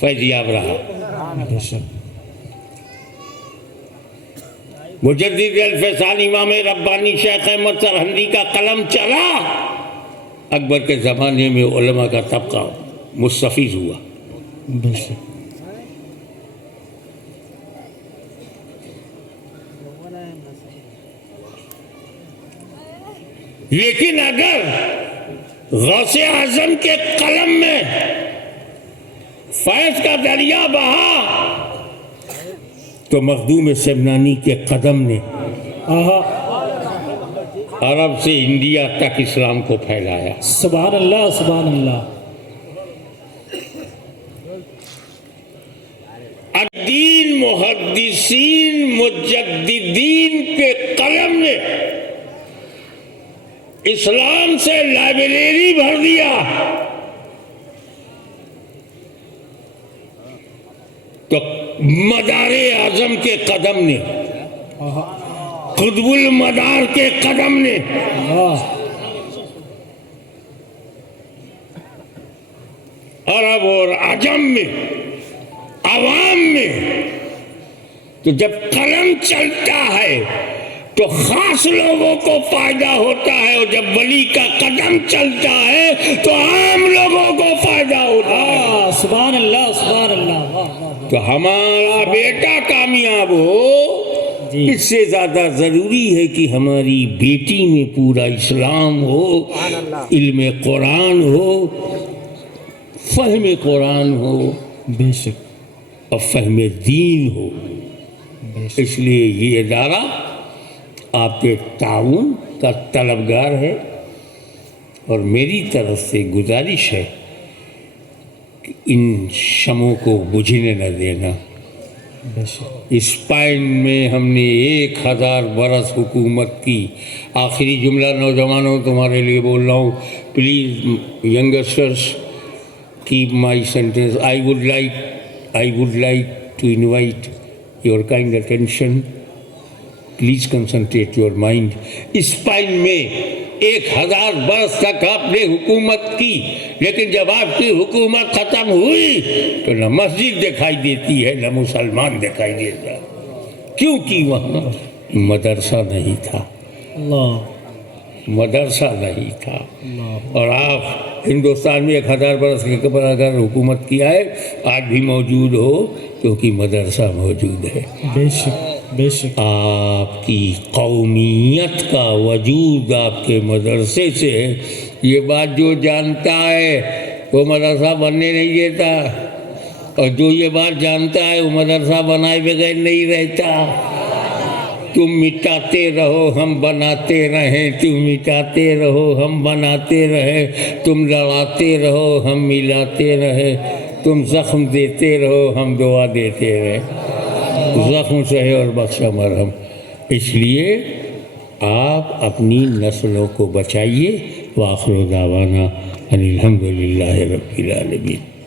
فیضیاب رہا. مجدد الفسان امام ربانی شیخ احمد سرہندی کا قلم چلا، اکبر کے زمانے میں علماء کا طبقہ مستفیض ہوا. بے شک. لیکن اگر غوث اعظم کے قلم میں فیض کا دریا بہا تو مخدوم سمنانی کے قدم نے عرب سے انڈیا تک اسلام کو پھیلایا. سبحان اللہ. سبحان اللہ. الدین محدثین مجددین کے قلم نے اسلام سے لائبریری بھر دیا، تو مدار اعظم کے قدم نے، قطب المدار کے قدم نے عرب اور عجم میں، عوام میں، تو جب قلم چلتا ہے تو خاص لوگوں کو فائدہ ہوتا ہے، اور جب ولی کا قدم چلتا ہے تو عام لوگوں کو فائدہ ہوتا ہے۔ سبحان اللہ، سبحان اللہ۔ تو ہمارا بیٹا کامیاب ہو، اس سے زیادہ ضروری ہے کہ ہماری بیٹی میں پورا اسلام ہو، علم قرآن ہو، فہم قرآن ہو، بے شک، اور فہم دین ہو۔ اس لیے یہ ادارہ آپ کے تعاون کا طلبگار ہے، اور میری طرف سے گزارش ہے کہ ان شمعوں کو بجھنے نہ دینا۔ اسپین میں ہم نے 1000 برس حکومت کی۔ آخری جملہ نوجوانوں تمہارے لیے بول رہا ہوں، please youngsters keep my sentence. I would like to invite your kind attention. Please concentrate your mind. Spain میں 1000 برس تک آپ نے حکومت کی، لیکن جب آپ کی حکومت ختم ہوئی تو نہ مسجد دکھائی دیتی ہے، نہ مسلمان دکھائی دیتا۔ کیونکہ وہاں مدرسہ نہیں تھا، مدرسہ نہیں تھا۔ اور آپ ہندوستان میں 1000 برس کے قبل اگر حکومت کیا ہے، آج بھی موجود ہو کیونکہ مدرسہ موجود ہے۔ بے شک، بے شک۔ آپ کی قومیت کا وجود آپ کے مدرسے سے ہے۔ یہ بات جو جانتا ہے وہ مدرسہ بننے نہیں دیتا، اور جو یہ بات جانتا ہے وہ مدرسہ بنائے بغیر نہیں رہتا۔ تم مٹاتے رہو ہم بناتے رہیں، تم مٹاتے رہو ہم بناتے رہیں، تم لڑاتے رہو ہم ملاتے رہیں، تم زخم دیتے رہو ہم دعا دیتے رہیں۔ زخم سہے اور بخشا مرہم۔ اس لیے آپ اپنی نسلوں کو بچائیے۔ وآخر دعوانا ان الحمد للہ رب العالمین۔